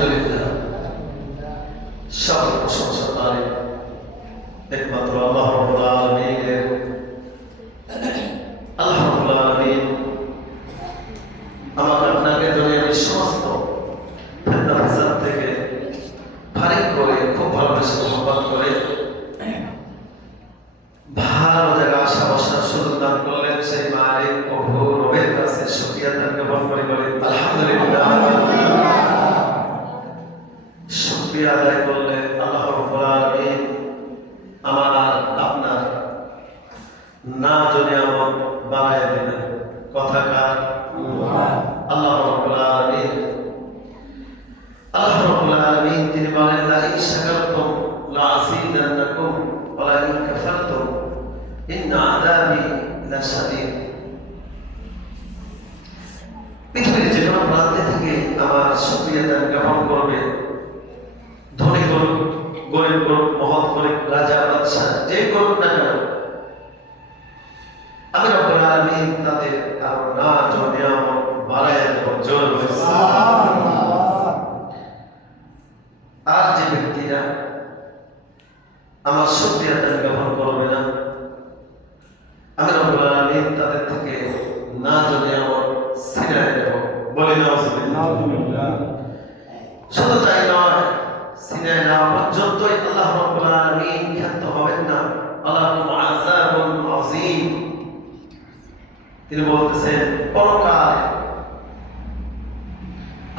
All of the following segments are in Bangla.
আলহামদুলিল্লাহ, সকল প্রশংসা তারই, একমাত্র আল্লাহ রাব্বুল আলামিনের। আল্লাহ রাব্বুল আলামিন আমাকে আপনাকে দুনিয়ার সমস্ত ফিতনা ফাসাদ থেকে ফারিগ করে, খুব ভালোবেসে মোহাম্মত করে ভালো জায়গা আসা বসার সুযোগ দান করলেন। সেই মালিক প্রভু রবের কাছে শুকরিয়া জ্ঞাপন করে বলেন আলহামদুলিল্লাহ। শুকরিয়া আদায় করলেন আল্লাহ রাব্বুল আলামিন আমার আপনার না নিয়ামত বাড়ায় দিলেন। কথাকার আল্লাহ রাব্বুল আলামিন। আল্লাহ রাব্বুল আলামিন তিনি বলেন লা ইন শাকারতুম লা আযীদান্নাকুম ওয়া লা ইন কাফারতুম ইন্না আযাবি লাশাদীদ। পৃথিবীর যে কোনো প্রান্তে থেকে আমার শুকরিয়া জ্ঞাপন করবে, ধনী করুক, গরিব করুক, মহৎ করুক, রাজা বাদশাহ যে করুক না কেন, আমি রব্বুল আলামিন তাদের আরো নাজ ও নিয়ামত বাড়ায় দেব। জোর বলে সুবহানাল্লাহ। আর যে ব্যক্তিরা আমার শুকরিয়া জ্ঞাপন করবে না, আমি রব্বুল আলামিন তাদের থেকে নাজ ও নিয়ামত ছিনিয়ে দেব। বলি নাউযুবিল্লাহ। শুধু তাই নয়, ছিনিয়ে নেওয়া পর্যন্তই আল্লাহ রাব্বুল আলামিন ক্ষান্ত হবেন না। আলাকুম আযাবুন আযীম। তিনি বলতেছেন পরকাল।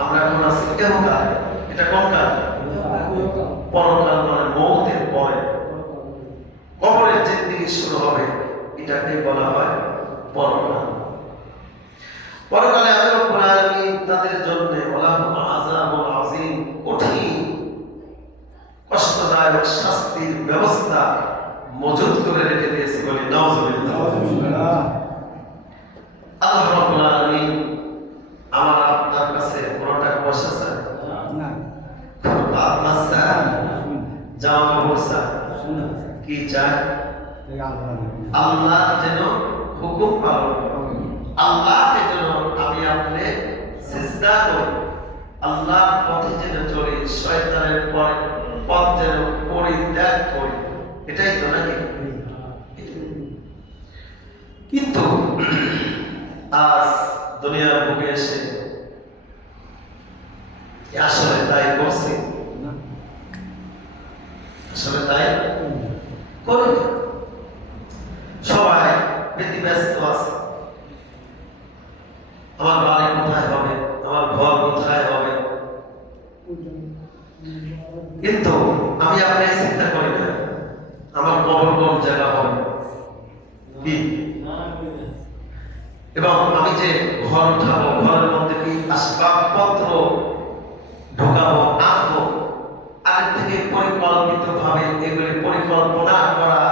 আমরা এখন আছি কেমন? এটা কোন কাল? পরকাল মানে মওতের পরে কবরের জিন্দেগি শুরু হবে, এটাকে বলা হয় পরকাল। পরকালে আল্লাহ রাব্বুল আলামিন তাদের জন্য আলাকুম আযাবুন আযীম, কঠিন কষ্টদায়ক শাস্তির ব্যবস্থা মজুদ করে রেখে দিয়েছে। বলি নাউযুবিল্লাহ। আল্লাহ রাব্বুল আলামিন আমার আপনার কাছে কোনো টাকা পয়সা চায় না, আল্লাহ চায় জামা কাপড় চায়, কি চায়? আল্লাহ যেন হুকুম পালন করে, আল্লাহকে যেন আমি আপনি সিজদা করি, আল্লাহর পথে যেন চলি, শয়তানের পথ যেন পরিত্যাগ করি। এটাই তো নাকি? কিন্তু আজ দুনিয়ার বুকে এসে আসলে তাই করছি? আসলে তাই করি। সবাই ব্যস্ত আছে। আমার বাড়ি কোথায় হবে, আমার ঘর কোথায় হবে, কিন্তু আমি আপনি চিন্তা করি না আমার কবর কোন জায়গা হবে এবং আমি যে ঘর উঠাবো, ঘরের মধ্যে কি আসবাবপত্র ঢোকাবো, আনবো, আগে থেকে পরিকল্পিত ভাবে এগুলি পরিকল্পনা করা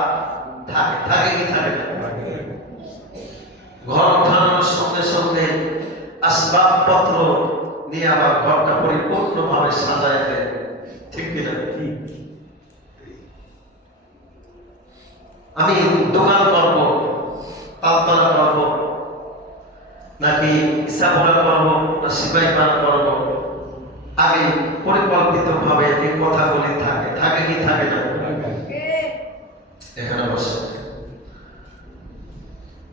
থাকে কি থাকে? ঘর উঠানোর সঙ্গে সঙ্গে আসবাবপত্র নিয়ে আবার ঘরটা পরিপূর্ণভাবে সাজায় দেয়, ঠিক কিনা? আমি দোকান করবো, তালতলা করবো, নাকি ইসাবলা করবো, না সিপাহীপাড়া করবো, আগে পরিকল্পিত ভাবে এই কথাগুলি থাকে কি থাকে না? এখানে বসে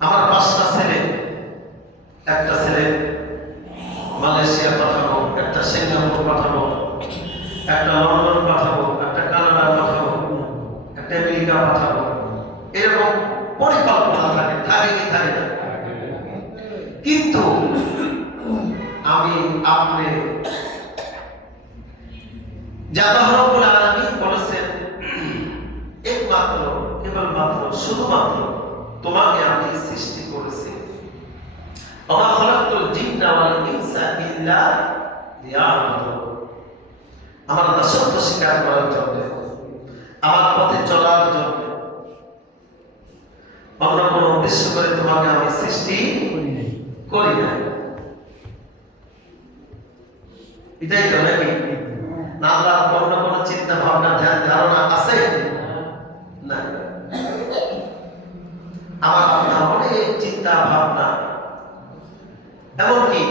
আমার 5টা ছেলে, একটা ছেলে মালয়েশিয়া পাঠাবো, একটা সিঙ্গাপুর পাঠাবো, একটা লন্ডন পাঠাবো, একটা কানাডা পাঠাবো, একটা আমেরিকা পাঠাবো, এরকম পরিকল্পনা থাকে কি থাকে না? কিন্তু আমি আপনি যে আল্লাহ রাব্বুল আলামিন বলেছেন একমাত্র কেবলমাত্র শুধুমাত্র তোমাকে আমি সৃষ্টি করেছি, ওয়া খালাকতুল জিন্না ওয়াল ইনসা ইল্লা লিয়াবুদুন, আমার দাসত্ব স্বীকার করার জন্য, আমার পথে চলার জন্য, অন্য কোনো উদ্দেশ্য করে তোমাকে আমি সৃষ্টি করি নাই। এটাই তো নাকি? না আল্লাহর অন্য কোনো চিন্তা ভাবনা ধ্যান ধারণা আছে না? আমার আপনার অনেক চিন্তা ভাবনা, এমনকি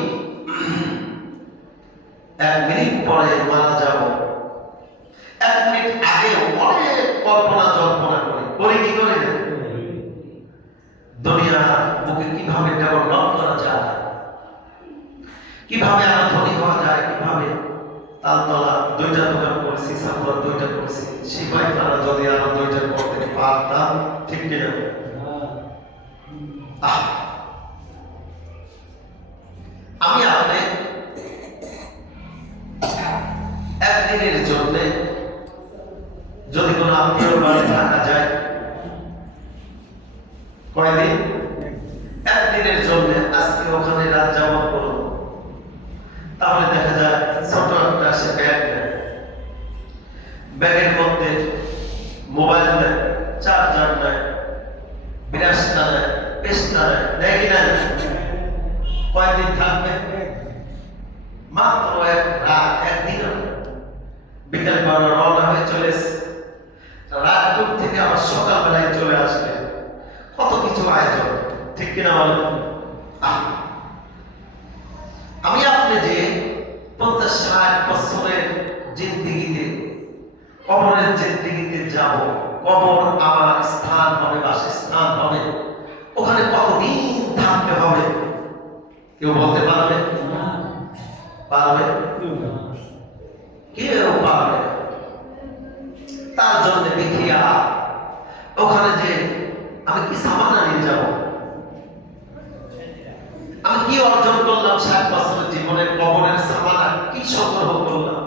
1 মিনিট পরে মারা যাব, 1 মিনিট আগেও অনেক কল্পনা জল্পনা করি কি করি না? দুনিয়া বুকে কিভাবে ডেভেলপ করা যায়, কিভাবে আরো ধনী হওয়া যায়, কিভাবে তালতলা 2টা দোকান করেছি, সাপুরা 2টা করেছি, সিপাহী তারা যদি আরো 2টা করতে পারতাম, ঠিক কিনা? আমি আপনি একদিনের জন্য যদি কোনো আত্মীয় বাড়ি থাকা যায়, কয়দিন? একদিনের জন্য আজকে ওখানে রাত যাপন করব, তাহলে দেখা যায় ছোট একটা সে ব্যাগ নেয়, ব্যাগের মধ্যে মোবাইল নেয়, চার্জার নেয়, বিরাসটা নেয়, পেস্টটা নেয় কি না? কয়দিন থাকবে? মাত্র একদিন। বিকাল বেলা রওনা হয়ে চলে রাত দূর থেকে আবার সকালবেলায় চলে আসবে, কত কিছু আয়োজন, ঠিক কিনা বলেন? আমি আপনি যে 50-60 বছরের জিন্দিগিতে, কবরের জিন্দিগিতে যাব, কবর আমার স্থান হবে, বাসস্থান হবে, ওখানে কতদিন থাকতে হবে কেউ বলতে পারবে? পারবে? কেউ পারবে? তার জন্য দেখিয়া ওখানে যে আমি কি সামানা নিয়ে যাব, আমি কি অর্জন করলাম 60 বছরের জীবনে, কবরের সামানা কি সংগ্রহ করলাম,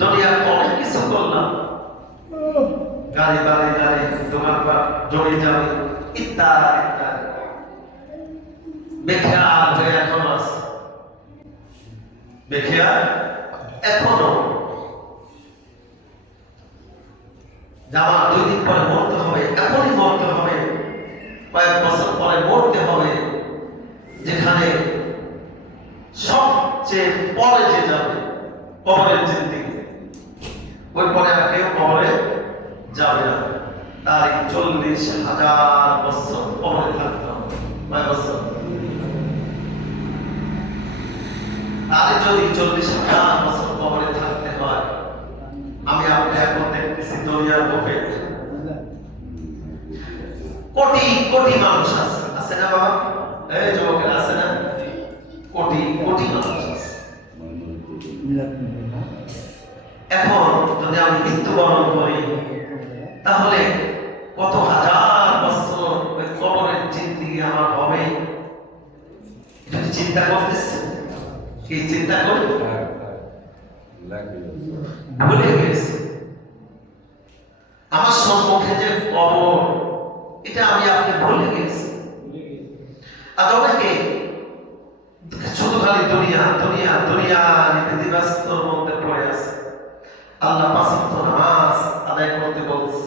দুনিয়ার অনেক কিছু করলাম, গাড়ি দোকানপাট, জড়ি যাবে, ইত্যাদি ইত্যাদি, বেখেয়াল হয়ে এখন আছে, বেখেয়াল এখনো। আমার 2 দিন পরে মরতে হবে, এখনই মরতে হবে, কয়েক বছর পরে মরতে হবে, যেখানে সবচেয়ে পরে যে যাবে কবরের জিন্দিগি, ওই পরে আর কেউ কবরে যাবে না। তার 40,000 বছর কবরে থাকতে হবে। কয় বছর? তার যদি 40,000 বছর কবরে থাকতে হয়, আমি আপনি এখন দেখতেছি দুনিয়ার বুকে কোটি কোটি মানুষ আছে না বাবা? এই যুবকেরা আছে না? কোটি কোটি মানুষ আছে। এখন যদি আমি মৃত্যুবরণ করি, তাহলে কত হাজার বছর ওই কবরের জিন্দিগি আমার হবে, এটা চিন্তা করতেছে? কি চিন্তা করি? ভুলে গেছি আমার সম্মুখে যে কবর, এটা আমি আপনি ভুলে গেছি। আর অনেকে শুধু খালি দুনিয়া দুনিয়া দুনিয়া ব্যতিব্যস্তর মধ্যে পড়ে আছে। আল্লাহ 5 ওয়াক্ত নামাজ আদায় করতে বলছে,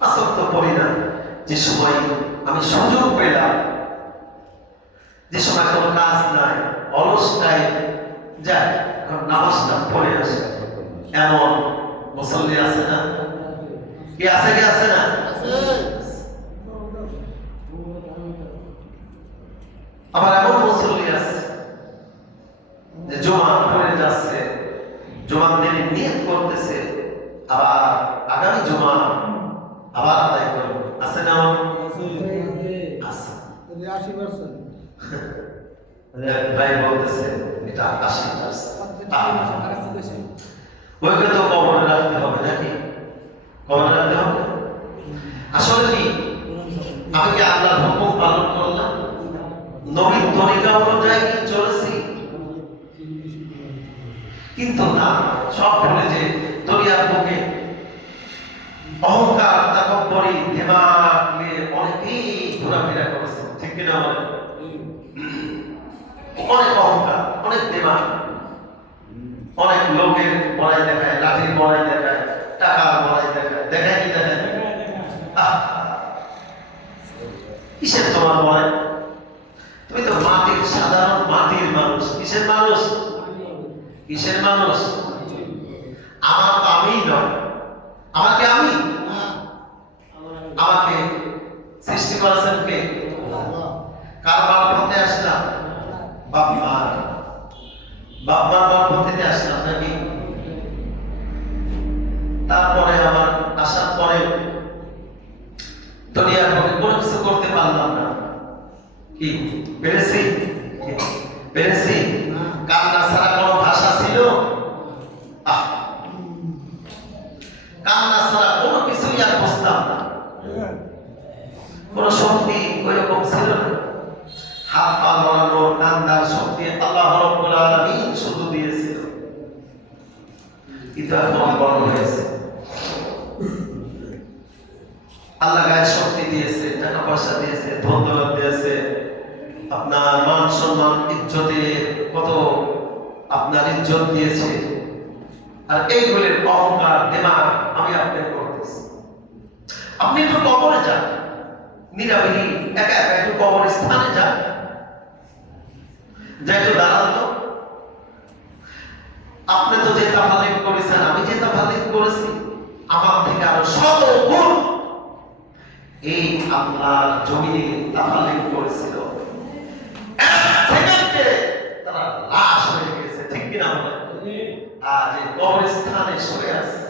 5 ওয়াক্ত পড়ি না। যে সময় আমি সুযোগ পেলাম, যে সময় কোনো কাজ নাই, অলস টাইম যায়, নামাজটা পড়ে আসে, এমন মুসল্লি আছে না? কি আছে? কি আছে না? আবার এমন মুসল্লি আছে যে জুমা পড়ে যাচ্ছে, জুমার দিনে নিয়ত করতেছে, আবার আগামী জুমা আবার আদায় করবে। আছে না? আছে। 80% ভাই বলতেছে এটা 80%। ওইকে তো কবরে রাখতে হবে নাকি? কবরে রাখতে হবে। আসলে কি আমি কি আল্লাহর হুকুম পালন করলাম? নবীর তরিকা অনুযায়ী কি চলেছি? কিন্তু না, সব ভুলে যে দুনিয়ার বুকে অহংকার, তাকব্বরি, দিমাগ নিয়ে অনেকেই ঘোরাফেরা করেছে, ঠিক কিনা বলেন? অনেক অহংকার, অনেক দিমাগ, অনেক লোকের বড়াই দেখায়, লাঠির বড়াই দেখায়, টাকার বড়াই দেখায়, দেখায় কি দেখায়? কিসের তোমার বড়াই? তুমি তো মাটির, সাধারণ মাটির মানুষ। কিসের মানুষ? কিসের মানুষ? আমার তো আমিই নয়। আমাকে আমি, আমাকে সৃষ্টি করেছেন কে? কার মারফতে আসলাম? বাপ মার। বাপ মার গর্ভে আসলাম নাকি? তারপরে আমার আসার পরে দুনিয়ার মধ্যে কোনো কিছু করতে পারলাম না। কি পেরেছি? পেরেছি? কান্না ছাড়া কোনো ভাষা ছিল? কান্না ছাড়া কোনো কিছুই আর বুঝতাম না, কোনো শক্তি ওইরকম ছিল না। হাত পা নড়ানোর কান্নার শক্তি আল্লাহ রাব্বুল আলামিন শুধু দিয়েছিল। এটা এখন বড় হয়েছে, আল্লাহ গায়ে শক্তি দিয়েছে, টাকা পয়সা দিয়েছে, ধন দৌলত দিয়েছে, আপনার মান সম্মান ইজ্জতের কত আপনার ইজ্জত দিয়েছে। আর এইগুলির অহংকার দিমাগ আমি আপনাকে করতেছি। আপনি একটু কবরে যান, নিরাবিলি একা একা একটু কবরের স্থানে যান, যাই তো দাঁড়ান তো। আপনি তো যে তাফালিক করেছেন, আমি যে তাফালিক করেছি, আমার থেকে আরো শত গুণ এই আপনার জমিনে তাফালিক করেছিল। এক সেকেন্ডে তারা লাশ হয়ে গেছে, ঠিক কিনা বলেন? আজ এই কবরস্থানে শুয়ে আছে,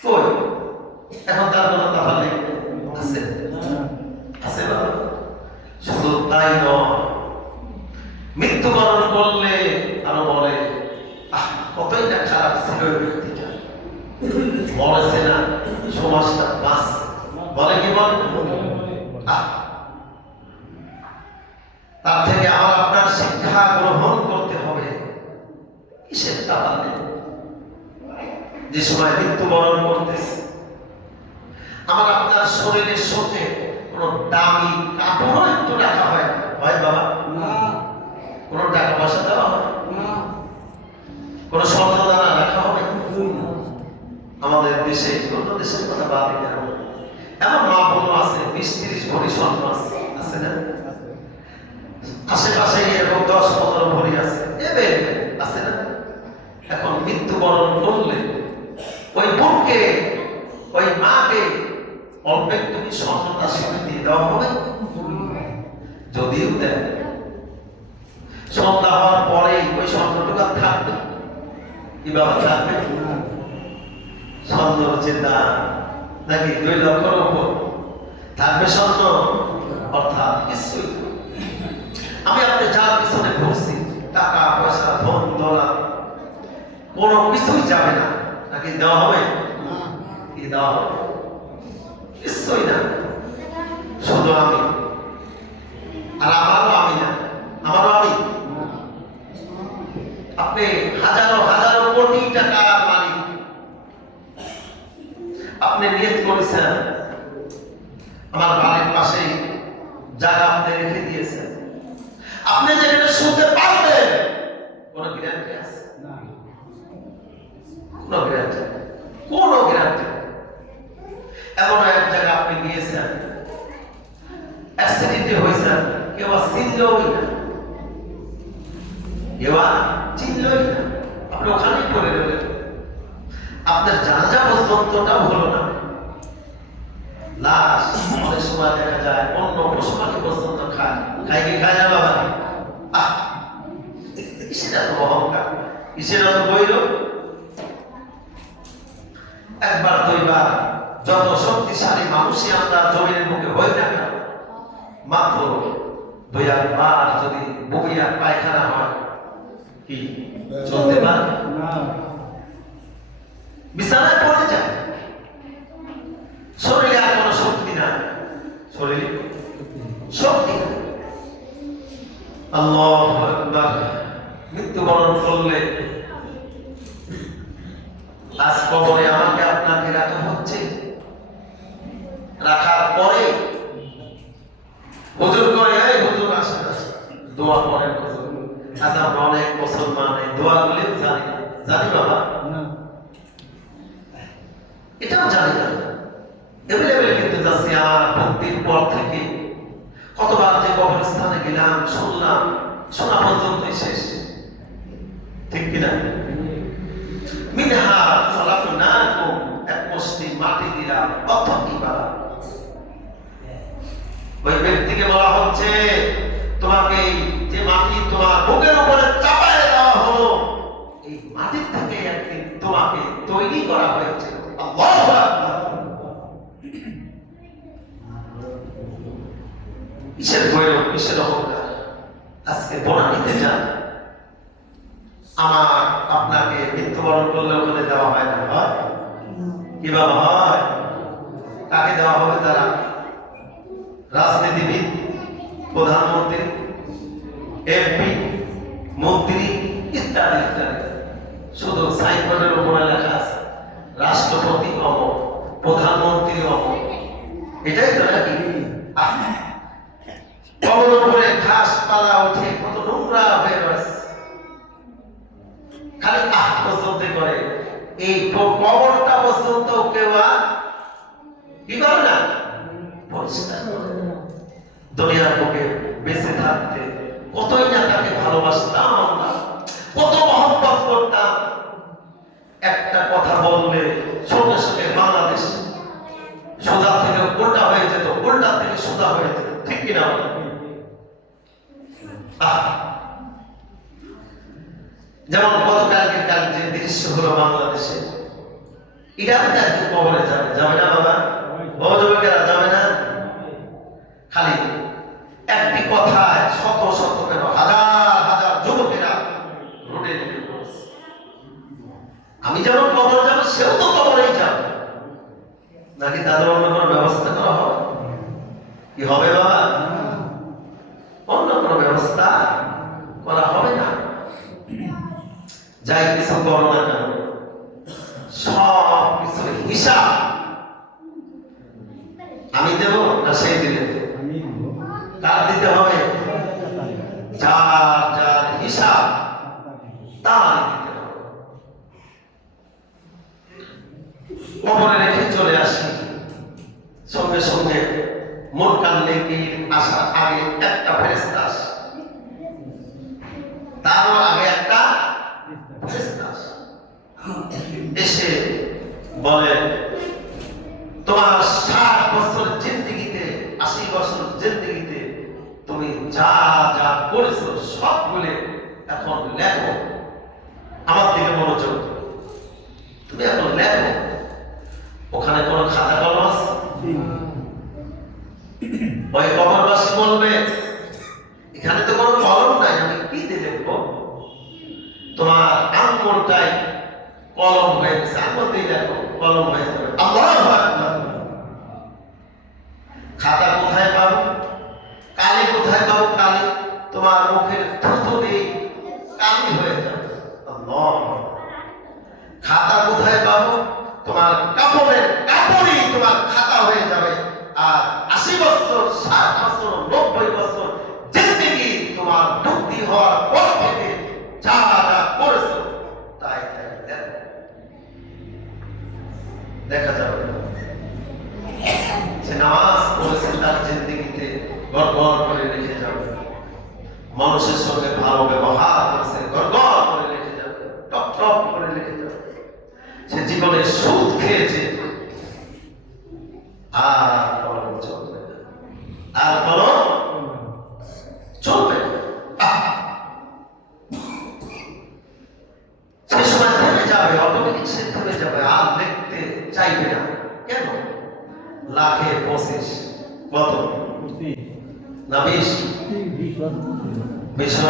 কই এখন তার কোনো তাফালিক আছে? আছে না? শুধু তাই নয়, মৃত্যুবরণ করলে আরো বলে কতই না খারাপ ছিল ওই ব্যক্তিটা, মরেছে না, সমাজটা বাস বলে কি বল। তার থেকে আমার আপনার শিক্ষা গ্রহণ করতে হবে। কিসের তাফালে যে সময় মৃত্যুবরণ করতেছে, আমার আপনার শরীরের সঙ্গে কোন দামি কাপড়ও একটু রাখা হয় ভাই বাবা? কোন টাকা পয়সা দেওয়া হয়? কোন স্বর্ণ দানা রাখা হবে? আমাদের দেশে, অন্য দেশের কথা বাদ দিতে হবে, এমন মা বোন আছে 20-30 ভরি স্বর্ণ আছে না? আশেপাশে এরকম 10-15 ভরি আছে, আছে না? এখন মৃত্যুবরণ করলে ওই বোনকে, ওই মাকে অল্প একটু স্বর্ণতা স্বীকৃতি দিয়ে দেওয়া হবে? যদিও দেয়, সন্ধ্যা হওয়ার পরে ওই স্বর্ণটুকু থাকবে, কিভাবে থাকবে? স্বর্ণর যে দাম নাকি 2 লক্ষের উপর থাকবে স্বর্ণ, অর্থাৎ কিছুই। আমি আপনি যার পিছনে ঘুরছি, টাকা পয়সা ধন দৌলত কোনো কিছুই যাবে না, নাকি দেওয়া হবে? কি দেওয়া হবে? কিছুই না, শুধু আমি। আর আমারও আমি না, আমারও আমি। আপনি হাজারো হাজারো কোটি টাকার মালিক, আপনি নিয়ত করেছেন আমার বাড়ির পাশে জায়গা আপনি রেখে দিয়েছেন, আপনি যেখানে শুতে পারবেন, কোন গ্যারান্টি আছে? কোন গ্যারান্টি? কোন গ্যারান্টি? এমন এক জায়গা আপনি গিয়েছেন, অ্যাক্সিডেন্টে হয়েছেন, কেউ চিনলই না, কেউ চিনলই না, আপনি ওখানেই পড়ে রইলেন, আপনার জানাজা পর্যন্তটাও হলো না। লাশ অনেক সময় দেখা যায় অন্য পশু পাখি পর্যন্ত খায়, খায় কি খায় না বাবা? কিসের এত অহংকার, কিসের এত বৈর? একবার দুইবার, যত শক্তিশালী মানুষই আমরা জমির মুখে হই না কেন, মাত্র 2 বার যদি বমি আর পায়খানা হয়, কি চলতে পারে? বিছানায় পড়ে যায়, শরীরে আর কোনো শক্তি নাই, শরীরে শক্তি। আল্লাহু আকবার। মৃত্যুবরণ করলে আজ কবরে আমাকে আপনাকে রাখা হচ্ছে, রাখার পরে হুজুর করে, এই হুজুর আসেন দোয়া করেন হুজুর। আজ আমরা অনেক মুসলমান এই দোয়াগুলি জানি না, জানি বাবা? এটাও জানি না, এভেলেবেল কিন্তু যাচ্ছি। আমার ভক্তির পর থেকে কতবার যে কবরস্থানে গেলাম, শুনলাম, শোনা পর্যন্তই শেষ, ঠিক কিনা? মিনহা খালাকনাকুম, এক মুষ্টি মাটি দিলাম, অর্থ কি বাবা? ওই ব্যক্তিকে বলা হচ্ছে তোমাকে যে মাটি তোমার বুকের উপরে চাপায় দেওয়া এই মাটির থেকে একদিন তোমাকে তৈরি করা হয়েছে। আল্লাহু আকবার। কিসের গৌরব, কিসের অহংকার? আজকে বনানীতে যান, আমার আপনাকে মৃত্যুবরণ করলে ওখানে দেওয়া হয় না, হয় কিভাবে হয়? কাকে দেওয়া হবে? তারা রাজনীতিবিদ, প্রধানমন্ত্রী, এমপি, মন্ত্রী ইত্যাদি ইত্যাদি। শুধু সাইনবোর্ডের উপরে লেখা আছে রাষ্ট্রপতি অমর, প্রধানমন্ত্রী অমর, এটাই তো নাকি? কবরের উপরে ঘাস পালা ওঠে, কত নোংরা হয়ে রয়েছে, খালি পর্যন্ত করে। এই কবরটা পর্যন্ত কেউ কি করে না, পরিষ্কার করে না। দুনিয়ার বুকে বেঁচে থাকতে কতই না তাকে ভালোবাসতাম আমরা, কত মহব্বত করতাম। একটা কথা বললে সঙ্গে সঙ্গে বাংলাদেশ সোজা থেকে উল্টা হয়ে যেত, উল্টা থেকে সোজা হয়ে যেত, ঠিক কিনা? যেমন গতকালকে কাল যে দৃশ্য হলো বাংলাদেশে, ইরানটা একটু কবরে যাবে, যাবে না বাবা? যুবকেরা যাবে না? খালি একটি কথায় শত শত কেন হাজার হাজার যুবকেরা রোডে নেমে পড়েছে। আমি যেমন কবরে যাবো, সেও তো কবরেই যাবে, নাকি তাদের অন্য কোনো ব্যবস্থা করা হবে? কি হবে বাবা? অন্য কোনো ব্যবস্থা করা হবে না। যাই কিছু করো না কেন, সব কিছুর হিসাব আমি দেব না সেই দিলে? কার দিতে হবে? যার যার হিসাব তার দিতে হবে। কবরে রেখে চলে আসি, সঙ্গে সঙ্গে মুনকার নেকির আসার আগে একটা ফেরেশতা আসে, তারও আগে একটা ফেরেশতা আসে, এসে বলে তোমার 60 বছর জিন্দেগিতে, 80 বছর জিন্দেগিতে তুমি যা যা করেছো সবগুলো এখন লেখো। আমার দিকে মনোযোগ, তুমি এখন লেখো। ওখানে কোনো খাতা কলম আছে? ওই কবরবাসী বলবে এখানে তো কোনো কলম নাই, আমি কি দিয়ে লিখবো? তোমার আঙ্গুলটাই কলম হয়ে গেছে, আঙ্গুল দিয়ে লেখো, কলম হয়ে যাবে। আল্লাহু আকবার। খাতা কোথায় পাবো? কালি কোথায় পাবো? কালি তোমার মুখের থুথু দিয়ে কালি হয়ে যাবে। আল্লাহ। খাতা কোথায় পাবো? তোমার কাপড়ের কাপড়ই তোমার খাতা হয়ে যাবে। আর 80 বছর, 60 বছর, 90 বছর জিন্দেগি তোমার মুক্তি হওয়ার পর থেকে যা যা করেছো তাই তাই দেখা যাবে। সে নামাজ পড়েছে, তার জিন্দেগিতে গড় করে রেখে যাবে। মানুষের সঙ্গে ভালো ব্যবহার করেছে, গড় করে রেখে যাবে, টপ টপ করে রেখে যাবে। সে জীবনে সুদ খেয়েছে, আর কলম চলবে না, আর কলম চলবে না। সে সময় থেমে যাবে, অটোমেটিক সে থেমে যাবে, আর দেখতে চাইবে না। কেন? লাখে 25 কত না 20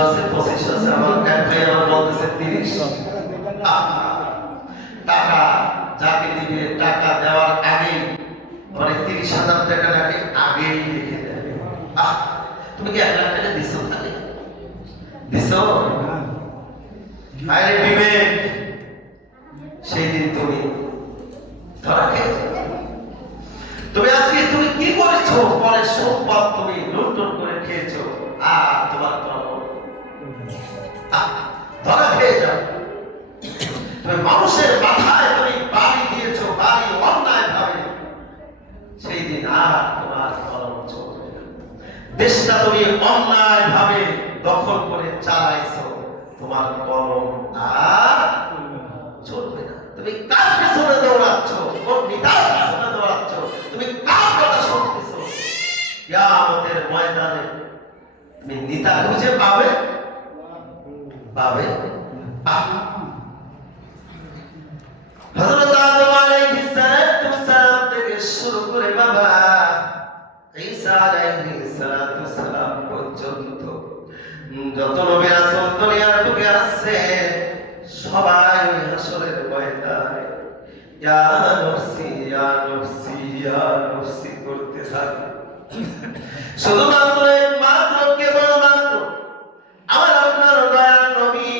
আছে, 25 আছে। আমার এক ভাই আমার বলতেছে 30। টাকা যাকে দিবে, টাকা দেওয়ার আগেই মানে 30,000 টাকা নাকি আগেই লিখে দেবে। তুমি কি 1 লাখ টাকা দিছো? তাহলে দিছো? আরে বিবেক, সেই দিন তুমি ধরা খেয়েছো। তুমি আজকে তুমি কি করেছো? পরের সম্পদ তুমি লুণ্ঠন করে খেয়েছো, আর তোমার ধরা খেয়ে যাও। তুমি মানুষের মাথায় তুমি বাড়ি দিয়েছো, বাড়ি অন্যায় ভাবে, সেই দিন আর তোমার কলম চলবে না। দেশটা তুমি অন্যায় ভাবে দখল করে চালাইছো, তোমার কলম আর চলবে না। তুমি কার পেছনে দৌড়াচ্ছ? কোন নেতার পেছনে দৌড়াচ্ছ? তুমি কার কথা শুনতেছো? কিয়ামতের ময়দানে তুমি নেতা খুঁজে পাবে? যত নবী রাসূল দুনিয়ার বুকে আসছে সবাই হাসরের ময়দানে ইয়া নফসি ইয়া নফসি ইয়া নফসি করতে থাকে। শুধুমাত্র একমাত্র কেবলমাত্র আমার আপনার দয়ার নবী,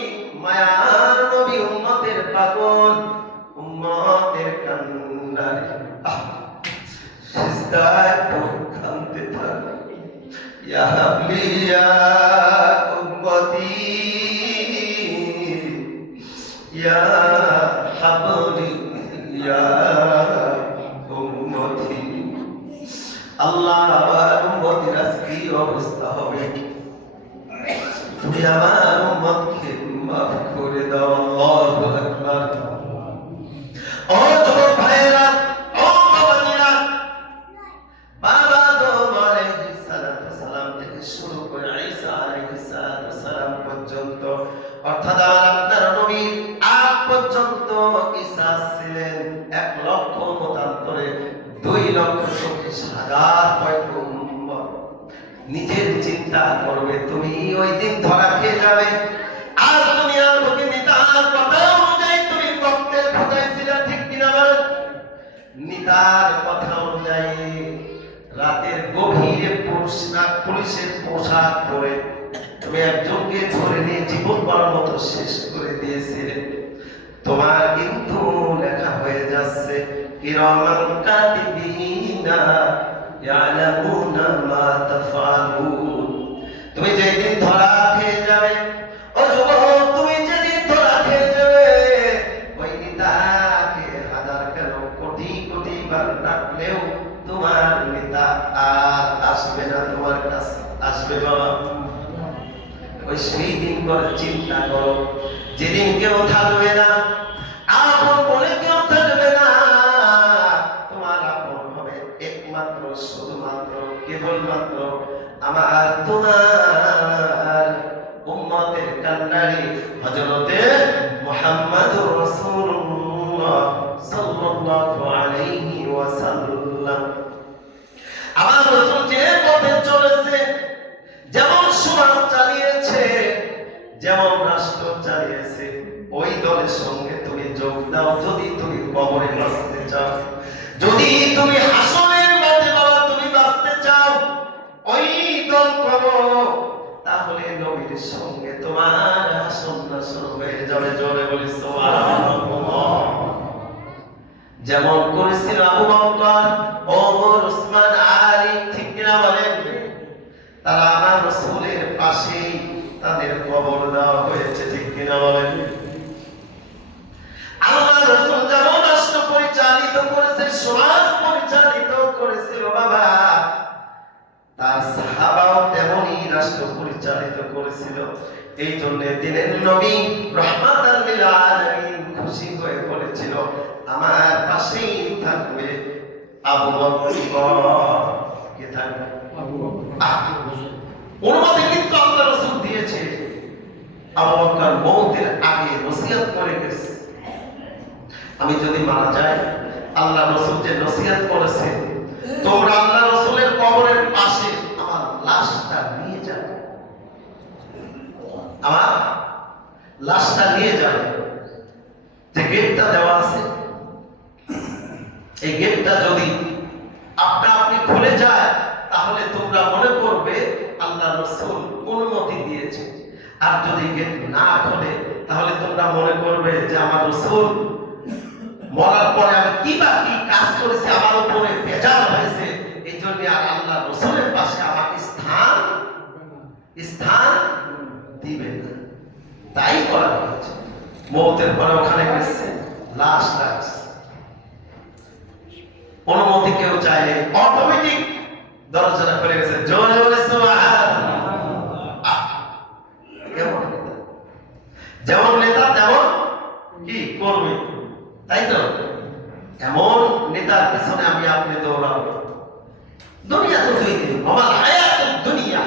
মায়ার নবী, উম্মতের পাগল, উম্মতের কান্নারে সিজদায় কাঁদতে থাকে। ইয়া হাবলি ইয়া উম্মতি ইয়া হাবলি ইয়া উম্মতি। আল্লাহ আমার উম্মতের আজকে অবস্থা হবে, তুমি আমার উম্মতকে মাফ করে দাও। আল্লাহু আকবার। ও যুবক ভাইরা, ও বাবাজিরা, বাবা আদম আলাইহিস সালাম থেকে শুরু করে ঈসা আলাইহিস সালাম পর্যন্ত, অর্থাৎ আপনার নবী আগ পর্যন্ত ঈসা ছিলেন 1 লক্ষ মতান্তরে 2,24,000 পয়গম্বর। নিজের চিন্তা করবে, তুমি ওই দিন ধরা খেয়ে যাবে। আর দুনিয়ার বুকে নিতার কথা অনুযায়ী তুমি রক্তের ফোঁটায় ছিলে, ঠিক কিনা বলেন? নিতার কথা অনুযায়ী রাতের গভীরে পুলিশের পোশাক পরে তুমি একজনকে ধরে নিয়ে জীবন পাওয়ার মতো শেষ করে দিয়েছিলে। তোমার কিন্তু লেখা হয়ে যাচ্ছে কিরামান কাতিবিনা ইয়ালামুনা মা তাফআলুন। তুমি যেদিন ধরা খেয়ে যাবে, ও যুবক, তুমি যেদিন ধরা খেয়ে যাবে, ওই নেতাকে হাজার কেন কোটি কোটি বার ডাকলেও তোমার নেতা আর আসবে না তোমার কাছে। আসবে বাবা? ওই সেই দিন করে চিন্তা করো, যেদিন কেউ থাকবে না, আপন বলে কেউ থাকবে না। তোমার আপন হবে একমাত্র শুধুমাত্র কেবলমাত্র আমার তোমার উম্মতের কান্ডারি হযরতে মুহাম্মদুর রাসূলুল্লাহ সাল্লাল্লাহু আলাইহি ওয়াসাল্লাম। আমার রাসূল যে পথে চলেছে, যেমন সমাজ চালিয়েছে, যেমন রাষ্ট্র চালিয়েছে, ওই দলের সঙ্গে তুমি যোগ দাও। যদি তুমি কবরে বাঁচতে চাও, যদি তুমি হাসরের মাঠে বাবা তুমি বাঁচতে চাও, ওই দল করো, তাহলে নবীর সঙ্গে তোমার হাসর নাসর হয়ে যাবে। জোরে বলি সুবহানাল্লাহ। যেমন করেছিল আবু বকর, ওমর, উসমান, আলী, ঠিক কিনা বলেন? তারা আমার রাসূলের পাশেই তাদের কবর দেওয়া হয়েছে, ঠিক কিনা বলেন? আল্লাহ রাসূল যেমন রাষ্ট্র পরিচালিত করেছে, সমাজ পরিচালিত করেছিল বাবা, তার সাহাবাও তেমনই রাষ্ট্র পরিচালিত করেছিল। এই জন্য দিনের নবী রাহমাতাল লিল আলামিন খুশি হয়ে বলেছিল, আমার পাশেই থাকবে আবু বকর। কে থাকবে? আবু বকর। অনুমতি কিন্তু আল্লাহ রাসূল দিয়েছে। আবু বকর মওতের আগে নসিহত করে গেছে, আমি যদি মারা যাই, আল্লাহ রাসূল যে নসিহত করেছে, তোমরা আল্লাহ রাসূলের কবরের পাশে আমার লাশটা নিয়ে যাবে, আমার লাশটা নিয়ে যাবে। যে গেটটা দেওয়া আছে, এই গেটটা যদি আপনা আপনি খুলে যায়, তাহলে তোমরা মনে করবে আল্লাহ রাসূল অনুমতি দিয়েছে। আর যদি গেট না খোলে, তাহলে তোমরা মনে করবে যে আমার রাসূল মরার পরে আমি কি কাজ করেছি, আমার উপরে বেজার হয়েছে, এই জন্য আর আল্লাহ রাসূলের পাশে আমাকে স্থান দিবেন না। তাই করা হয়েছে। মওতের পরে ওখানে গেছে, লাশ রাখছে, অনুমতি কেউ চাইলে অটোমেটিক দরজাটা খুলে গেছে। জোরে বলে সুবহানাল্লাহ। যেমন নেতা তেমন কি করবে, তাই তো? এমন নেতার পেছনে আমি আপনি দৌড়াবো। দুনিয়া তো দুই দিন, আমার হায়াতুদ দুনিয়া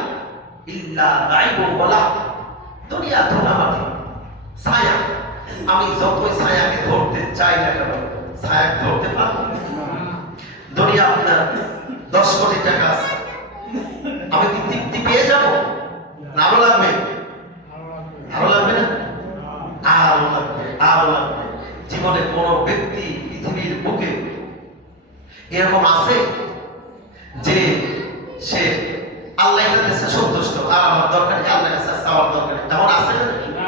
ইল্লা লাইবুন ওয়া লাহব। দুনিয়া ধুলামাটি, ছায়া। আমি যতই ছায়াকে ধরতে চাই না কেন, ছায়া ধরতে পারবো না। দুনিয়া আপনার 10 কোটি টাকা আছে, আমি কি তৃপ্তি পেয়ে যাবো? না লাগবে। আরো লাগবে না? আরো লাগবে, আরো লাগবে। জীবনে কোন ব্যক্তি পৃথিবীর বুকে এরকম আছে যে সে আল্লাহর কাছে সন্তুষ্ট, আর আমার দরকার নেই, আল্লাহর কাছে চাওয়ার দরকার নেই, তেমন আছে না?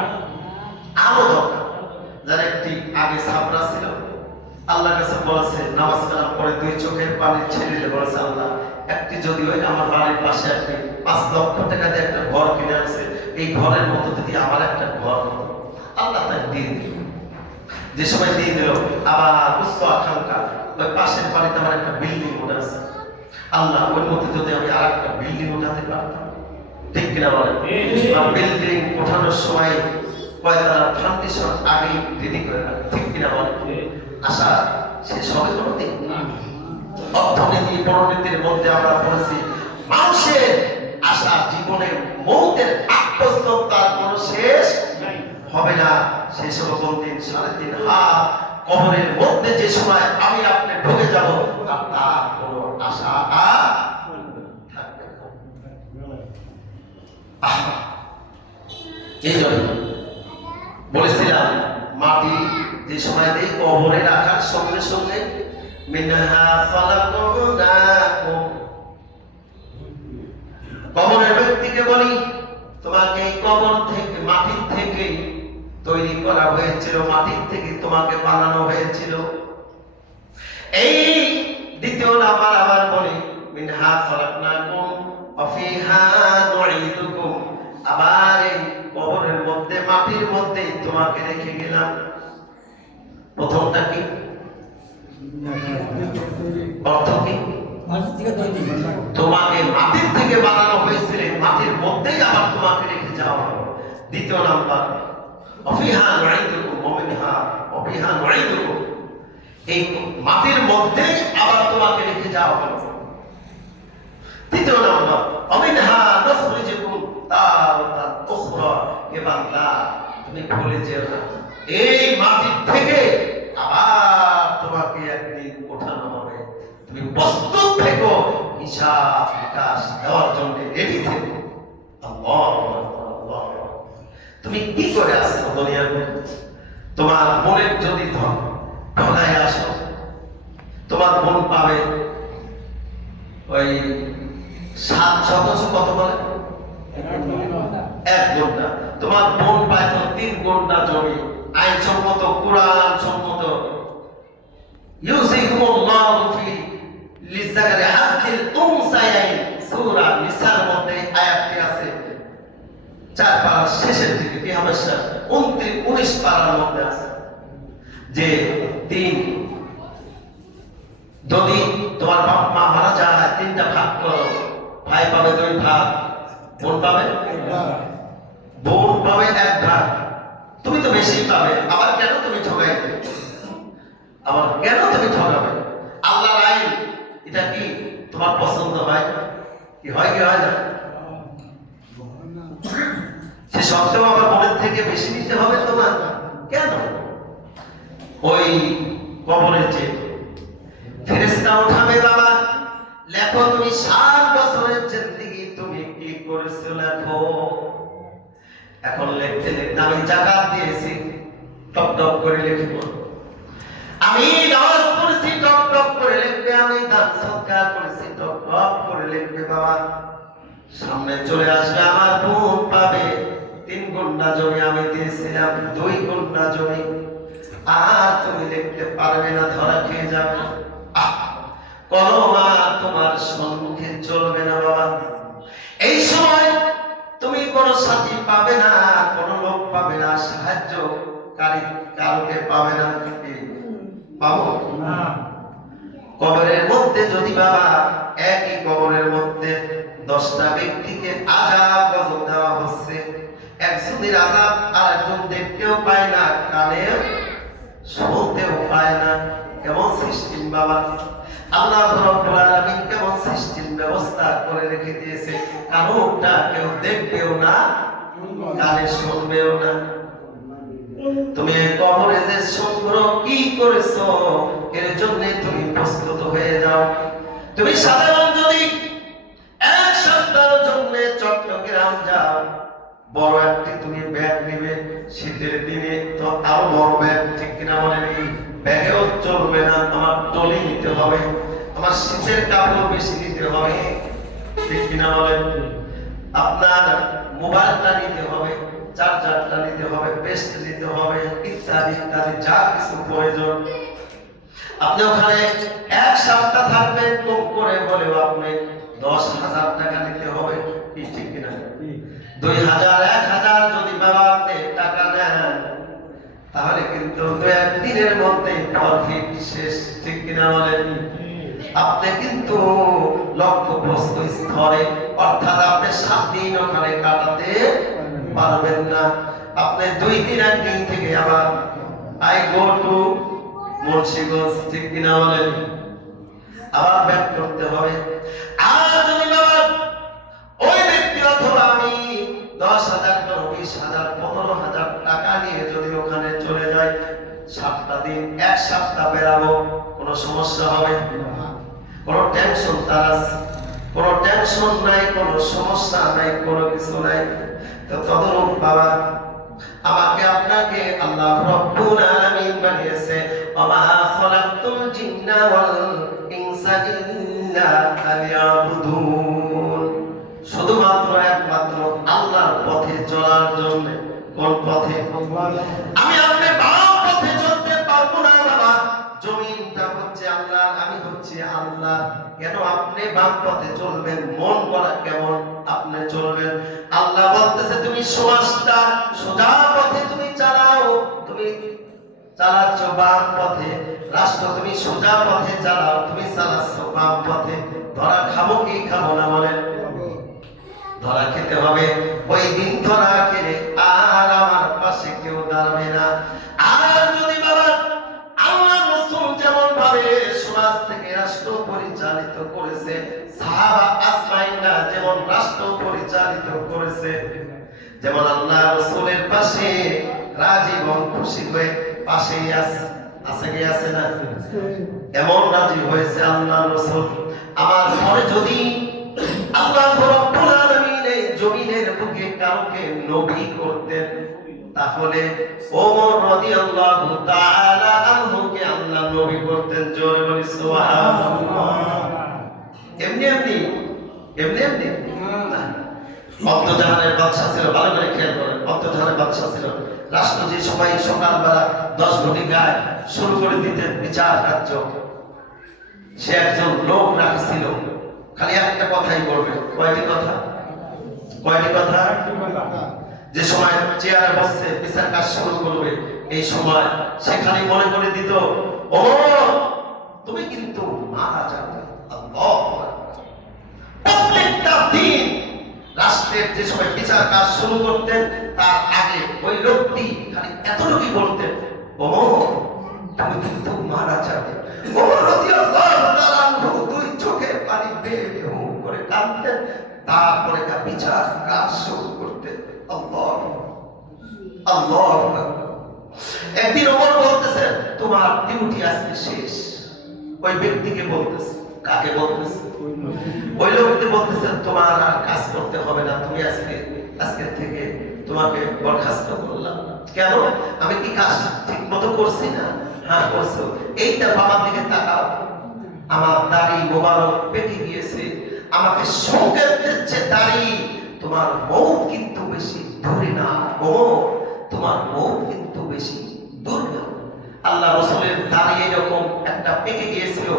আরো দরকার। যার একটি আগে সাবরা ছিল, আল্লাহর কাছে বলেছে নামাজ কালাম পরে 2 চোখের পানি ছেড়ে দিয়ে বলেছে, আল্লাহ একটি যদি হয় আমার বাড়ির পাশে একটি 5 লক্ষ টাকা দিয়ে একটা ঘর কিনে আনছে, এই ঘরের মতো যদি আমার একটা ঘর হতো, আল্লাহ তাকে দিয়ে দিল। যে সময় দিয়ে দিল, আবার উচ্চ আকাঙ্ক্ষা, ওই পাশের বাড়িতে আমার একটা বিল্ডিং উঠে আছে, আল্লাহ ওর মধ্যে যদি আমি আর একটা বিল্ডিং উঠাতে পারতাম। ঠিক কিনা বলেন? আর বিল্ডিং ওঠানোর সময় কয়তারা ফাউন্ডেশন আগে রেডি করে রাখে, ঠিক কিনা বলেন? আশা শেষ হবে কোনোদিন? অর্থনীতি পরিণতির মধ্যে আমরা পড়েছি মানুষের আশা জীবনের মৌতের আগ পর্যন্ত তার কোনো শেষ হবে না। শেষ হলো কোন দিন? 3.5 হাত কবরের মধ্যে যে সময় আমি আপনি ঢুকে যাব, আর তার কোনো আশা আর থাকবে না। এই জন্য বলেছিলাম মাটি যে সময় দেই কবরে রাখার সঙ্গে সঙ্গে মিনহা খালাকনাকুম, কবরের ব্যক্তিকে বলি তোমাকে কবর থেকে মাটির থেকে তৈরি করা হয়েছিল, মাটির থেকে তোমাকে বানানো হয়েছিল। এই দ্বিতীয় নাম্বার আবার বলি মিনহা খালাকনাকুম ওয়া ফিহা নুঈদুকুম, আবার এই কবরের মধ্যে মাটির মধ্যে তোমাকে রেখে গেলাম। প্রথমটা কি? অর্থ কি? তোমাকে মাটির থেকে বানানো হয়েছিল, মাটির মধ্যেই আবার তোমাকে রেখে যাওয়া হলো। দ্বিতীয় নাম্বার অফিহা নুঈদুকুম ওয়া মিনহা অফিহা নুঈদুকুম, এই মাটির মধ্যেই আবার তোমাকে রেখে যাওয়া হলো। তৃতীয় নাম্বার অমিনহা নুখরিজুকুম তারাতান উখরা, হে বান্দা তুমি ভুলে যেও না এই মাটির থেকে আবার তোমাকে একদিন ওঠানো হবে। তুমি প্রস্তুত থেকো, হিসাব নিকাশ দেওয়ার জন্য রেডি থেকো। আল্লাহু আকবার, আল্লাহু আকবার। তুমি কি করে আসছো দুনিয়ার মধ্যে? তোমার মনের যদি ঢলায় আসো, তোমার মন পাবে ওই 7 শতাংশ কত বলে? 1 ঘন্টা। তোমার মন পায় তো 3 ঘন্টা জমি, আইনসম্মত কোরআন সম্মত ইউসিকুমুল্লাহু ফি লিযাকারি হাযিল উনসায়াইন, সূরা নিসার মধ্যে আয়াতটি আছে 4 পারার শেষের দিকে, কি হবে স্যার 19 পারার মধ্যে আছে যে 3 যদি তোমার বাপ মা মারা যায় 3টা ভাগ করো, ভাই পাবে 2 ভাগ, বোন পাবে 1 ভাগ, তুমি তো বেশি পাবে। আবার কেন তুমি ঠকাইবে? আবার কেন তুমি ঠকাবে? আল্লাহর আইন এটা কি তোমার পছন্দ হয়? কি হয় কি হয় না? সে সত্ত্বেও আবার মনের থেকে বেশি নিতে হবে তোমার কেন? ওই কবরের যে ফেরেশতা উঠাবে, বাবা লেখো তুমি 7 বছরের জিন্দেগি তুমি কি করেছো লেখো। এখন লিখতে লিখতে আমি যাকাত দিয়েছি, টপ টপ করে লিখব। আমি নামাজ পড়েছি, টপ টপ করে লিখবে। আমি দান সদকা করেছি, টপ টপ করে লিখবে। বাবা সামনে চলে আসবে আমার বোন পাবে 3 ঘন্টা জমি আমি দিয়েছিলাম 2 ঘন্টা জমি, আর তুমি লিখতে পারবে না, ধরা খেয়ে যাবে। কলম আর তোমার সম্মুখে চলবে না বাবা। এই সময় তুমি কোনো সাথী পাবে না, কোনো লোক পাবে না, সাহায্যকারী কাউকে পাবে না। পাবো না। কবরের মধ্যে যদি বাবা একই কবরের মধ্যে 10টা ব্যক্তিকে আযাব গজব দেওয়া হচ্ছে, একজনের আযাব আরেকজন দেখতেও পায় না, কানে শুনতেও পায় না। কেমন সিস্টেম বাবা! আল্লাহ রাব্বুল আলামিন কেমন সিস্টেম ব্যবস্থা করে রেখে দিয়েছে। কারোটা কেউ দেখবেও না, কানে শুনবেও না। তুমি কবরে যে সংগ্রহ কি করেছো এর জন্য তুমি প্রস্তুত হয়ে যাও। তুমি সাধারণ যদি 1 সপ্তাহের জন্য চট্টগ্রাম যাও, বড় একটি তুমি ব্যাগ নিবে, শীতের দিনে তো আরো বড় ব্যাগ, ঠিক কিনা বলেন? ব্যাগেও চলবে না, আমার টলি নিতে হবে, আমার শীতের কাপড় বেশি নিতে হবে, ঠিক কিনা বলেন? আপনার মোবাইলটা নিতে হবে, চার্জারটা নিতে হবে, পেস্ট নিতে হবে, ইত্যাদি ইত্যাদি যা কিছু প্রয়োজন। আপনি ওখানে এক সপ্তাহ থাকবেন, কম করে বলেও আপনি 10,000 টাকা নিতে হবে, কি ঠিক কিনা? 2,000 1,000 যদি বাবা আপনি টাকা নেন, তাহলে কিন্তু 2-1 দিনের মধ্যে প্রফিট শেষ, ঠিক কিনা বলেন? আপনি কিন্তু লক্ষ্যবস্তু স্থলে, অর্থাৎ আপনি 7 দিন ওখানে কাটাতে পারবেন না। আপনি 2 দিন একদিন থেকে আবার আই গো টু মুন্সিগঞ্জ, ঠিক কিনা বলেন? আবার ব্যাক করতে হবে। আর যদি বাবা ওই ব্যক্তি অথবা আমি 10,000 বা 20,000 15,000 টাকা নিয়ে যদি ওখানে চলে যাই, 7টা দিন 1 সপ্তাহ বেরাবো, কোনো সমস্যা হবে না, কোনো টেনশন তার আছে, কোনো টেনশন নাই, কোনো সমস্যা নাই, কোনো কিছু নাই। তো তদরূপ বাবা আমাকে আপনাকে আল্লাহ রাব্বুল আলামিন বানিয়েছে, ওয়া খালাকতুল জিন্না ওয়াল ইনসা ইল্লা লিয়াবুদুন, শুধুমাত্র একমাত্র আল্লাহর পথে চলার জন্য। কোন পথে? আমি আপনি বাম পথে চলতে পারবো না বাবা, জমিনটা হচ্ছে আল্লাহর, আমি হচ্ছে আল্লাহ। কেন আপনি বাম পথে চলবেন? মন করা কেমন আপনি চলবেন? আল্লাহ বলতেছে তুমি সমাজটা সোজা পথে তুমি চালাও, তুমি চালাচ্ছ বাম পথে, রাষ্ট্র তুমি সোজা পথে চালাও, তুমি চালাচ্ছ বাম পথে। ধরা খাবো কি খাবো না বলেন? ধরা খেতে হবে। ওই দিন ধরা খেলে আর আমার পাশে কেউ দাঁড়াবে না। আর যদি বাবা আল্লাহ রাসূল যেমন ভাবে সমাজ থেকে রাষ্ট্র পরিচালিত করেছে, সাহাবা আজমাইনরা যেমন রাষ্ট্র পরিচালিত করেছে, যেমন আল্লাহ রাসূলের পাশে রাজি এবং খুশি হয়ে পাশেই আছে, কি আছে না? এমন রাজি হয়েছে আল্লাহ রাসূল। আমার ঘরে যদি আল্লাহ রাব্বুল আলামিন এই জমিনের বুকে কাউকে নবী করতেন, তাহলে ওমর রাদিয়াল্লাহু তাআলা আনহুকে আল্লাহ নবী করতেন। জোরে বলি সুবহানাল্লাহ। এমনি এমনি না। অন্তজাহানের বাদশা ছিল, ভালো করে খেয়াল করেন, অন্তজাহানের বাদশা ছিল। রাষ্ট্র যে সময় সকালবেলা 10 ঘটিকায় শুরু করে দিতেন বিচার কার্য, সে একজন লোক রাখছিল, খালি একটা কথাই বলবে। কয়টি কথা? যে সময় চেয়ারে বসে বিচার কাজ শুরু করবে, এই সময় সে খালি মনে করে দিত, ও তুমি কিন্তু মারা যাবে। প্রত্যেকটা দিন রাষ্ট্রের যে সময় বিচার কাজ শুরু করতেন, তার আগে ওই লোকটি খালি এতটুকুই বলতেন, ও তুমি কিন্তু মারা যাবে। ওমর রাদিয়াল্লাহু তাআলা আনহু 2 চোখের পানি বেয়ে করে কাঁদতেন, তারপরে তা বিচার কাজ শুরু করতেন। আল্লাহ একদিন ওমর বলতেছেন, তোমার ডিউটি আজকে শেষ। ওই ব্যক্তিকে বলতেছে, কাকে বলতেছে? ওই লোককে বলতেছেন, তোমার আর কাজ করতে হবে না, তুমি আজকে থেকে তোমাকে বরখাস্ত করলাম। কেন? আমি কি কাজ ঠিক মতো করছি না? হ্যাঁ করছো। এইটা বাবার দিকে তাকাও, আমার দাড়ি মোবারক পেকে গিয়েছে, আমাকে সংকেত দিচ্ছে দাড়ি, তোমার মৌত কিন্তু বেশি দূরে না। ও তোমার মৌত কিন্তু বেশি দূর না। আল্লাহ রাসূলের দাড়ি এরকম একটা পেকে গিয়েছিল।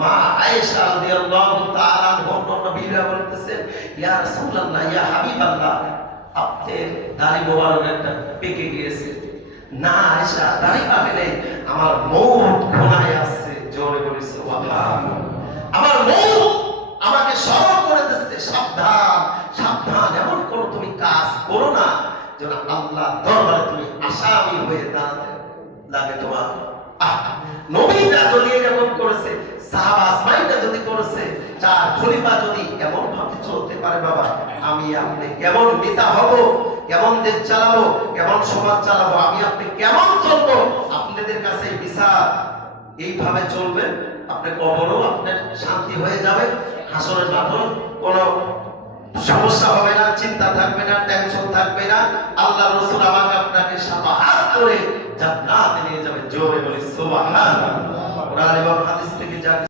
মা আয়েশা রাদিয়াল্লাহু তাআলা নবীরা বলতেছেন, ইয়া রাসূলুল্লাহ, ইয়া হাবিবাল্লাহ, আপনার দাড়ি মোবারক একটা পেকে গিয়েছে। না আয়েশা, দাড়ি পাকে নেই, আমার মৌত ঘনায় আসছে। জোরে বলি সুবহানাল্লাহ। আমার মৌত আমাকে স্মরণ করে দিচ্ছে, সাবধান সাবধান, এমন কোন তুমি কাজ করো না যেন আল্লাহ দরবারে তুমি আসামি হয়ে দাঁড়াতে লাগে তোমার। নবীরা যদি এরকম করেছে, সাহাবা আজমাইনরা যদি করেছে, চার খলিফা যদি এমন ভাবে চলতে পারে, বাবা আমি আপনি কেমন নেতা হব, কেমন দেশ চালাবো, কেমন সমাজ চালাবো, আমি আপনি কেমন চলবো? আপনাদের কাছে বিচার এইভাবে চলবেন, আপনি কবরও আপনার শান্তি হয়ে যাবে, হাসরের মাঠও কোনো সমস্যা হবে না, চিন্তা থাকবে না, টেনশন থাকবে না। আল্লাহ রাসূল আমাকে আপনাকে শাফাআত করে জান্নাতে নিয়ে যাবে। জোরে বলি সুবহানাল্লাহ। কোরআন এবং হাদিস থেকে যা